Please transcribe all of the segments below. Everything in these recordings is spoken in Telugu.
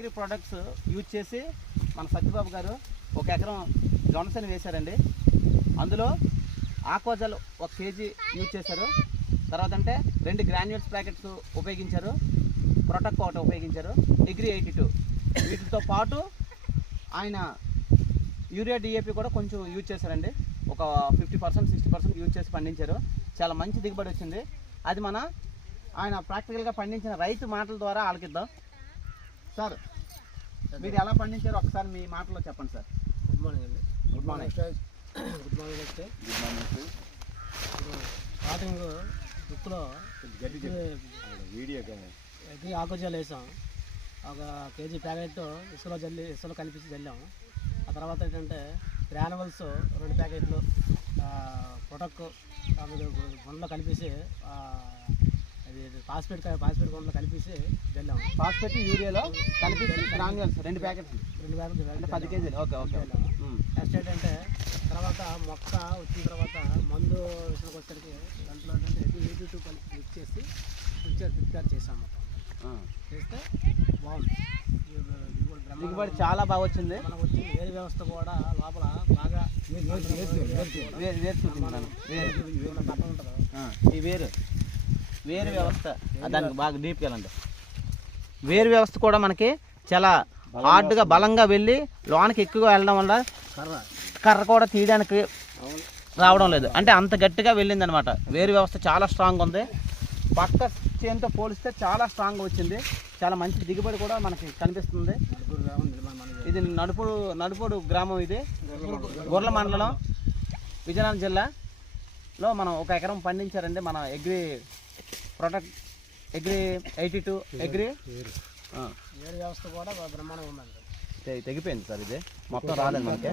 అగ్రి ప్రొడక్ట్స్ యూజ్ చేసి మన సత్యబాబు గారు 1 ఎకరం జొన్నసేను వేశారండి. అందులో ఆక్వాజల్ 1 kg యూజ్ చేశారు. తర్వాత అంటే 2 గ్రాన్యూల్స్ ప్యాకెట్స్ ఉపయోగించారు, ప్రొటెక్ట్ ఒకటి ఉపయోగించారు, అగ్రి 82. వీటితో పాటు ఆయన యూరియా డిఏపి కూడా కొంచెం యూజ్ చేశారండి. ఒక 50% 60% యూజ్ చేసి పండించారు. చాలా మంచి దిగుబడి వచ్చింది. అది ఆయన ప్రాక్టికల్గా పండించిన రైతు మాటల ద్వారా ఆలకిద్దాం. సార్, మీరు ఎలా పండించారో ఒకసారి మీ మాటల్లో చెప్పండి సార్. గుడ్ మార్నింగ్ అండి. Good morning. గుడ్ మార్నింగ్ వస్తే స్టార్టింగ్ దుక్కులో ఇది ఆకుజాలు వేసాం. 1 kg ప్యాకెట్ ఇసులో కలిపి చల్లాము. ఆ తర్వాత ఏంటంటే గ్రానువల్స్ 2 ప్యాకెట్లు, ప్రొటక్ గుండలో కలిపేసి అది ఫాస్ఫేట్ గుండలో కలిపేసి చల్లాము. ఫాస్ఫేట్ యూరియాలో కలిపేసి గ్రాన్యూల్స్ 2 ప్యాకెట్లు 10 kg. Okay okay. నెక్స్ట్ ఏంటంటే తర్వాత మొక్క వచ్చిన తర్వాత మందు విషయానికి వచ్చేసరికి దాంట్లో ఏంటంటే 82 కలిపి మిక్స్ చేసి ప్రిపేర్ చేసాము. మొత్తం చేస్తే బాగుంది, దిగుబడి చాలా బాగా వచ్చింది. మనకు వచ్చి వేరు వ్యవస్థ కూడా లోపల బాగా ఈ వేరు వ్యవస్థ దానికి బాగా డీప్గా వెళ్ళండి. వేరు వ్యవస్థ కూడా మనకి చాలా హార్డ్గా బలంగా వెళ్ళి లోనికి ఎక్కువగా వెళ్ళడం వల్ల కర్ర కూడా తీయడానికి రావడం లేదు. అంటే అంత గట్టిగా వెళ్ళింది అనమాట. వేరు వ్యవస్థ చాలా స్ట్రాంగ్ ఉంది. పక్క చేనుతో పోలిస్తే చాలా స్ట్రాంగ్ వచ్చింది. చాలా మంచి దిగుబడి కూడా మనకి కనిపిస్తుంది. ఇది నడుపూడు గ్రామం. ఇది గొర్ల మండలం, విజయనగరం జిల్లాలో మనం 1 ఎకరం పండించారండి. మన అగ్రి ప్రొటెక్ట్ అగ్రి 82 అగ్రి వేరు వ్యవస్థ కూడా బ్రహ్మాండంగా ఉందండి. తెగిపోయింది సార్. ఇది మొత్తం రాదండి మనకి,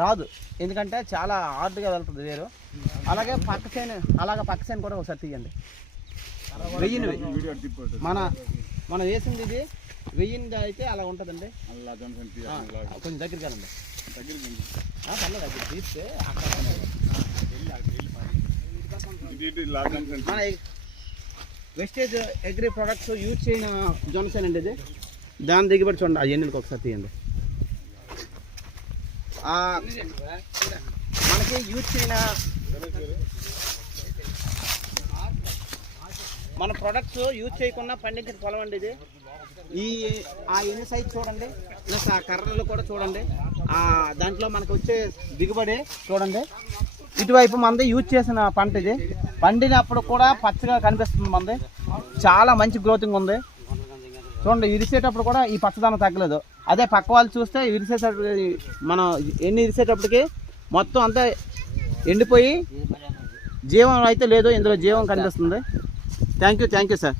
రాదు. ఎందుకంటే చాలా హార్డ్గా వెళ్తుంది వేరు. అలాగే పక్క చేను కూడా ఒకసారి తీయండి. మనం వేసింది ఇది 1000 అయితే అలా ఉంటుందండి. కొంచెం దగ్గరికి వెళ్ళండి. పర్లేదు, తీస్తే మన వెస్టేజ్ అగ్రి ప్రొడక్ట్స్ యూజ్ చేయన జొన్నసేను అండి. ఇది దాని దిగుబడి చూడండి. ఆ ఎన్నికకి ఒకసారి తీయండి. మనకి యూజ్ చేయన మన ప్రొడక్ట్స్ యూజ్ చేయకుండా పండించిన పొలం అండి ఇది. ఆ ఎన్ని సైజ్ చూడండి, ప్లస్ ఆ కర్రలు కూడా చూడండి. దాంట్లో మనకు వచ్చే దిగుబడి చూడండి. ఇటువైపు మంది యూజ్ చేసిన పంట ఇది. పండినప్పుడు కూడా పచ్చగా కనిపిస్తుంది. మంది చాలా మంచి గ్రోతింగ్ ఉంది. చూడండి, ఇరిసేటప్పుడు కూడా ఈ పచ్చదనం తగ్గలేదు. అదే పక్క వాళ్ళు చూస్తే మనం ఇరిసేటప్పటికి మొత్తం అంతా ఎండిపోయి జీవం అయితే లేదు. ఇందులో జీవం కనిపిస్తుంది. Thank you sir.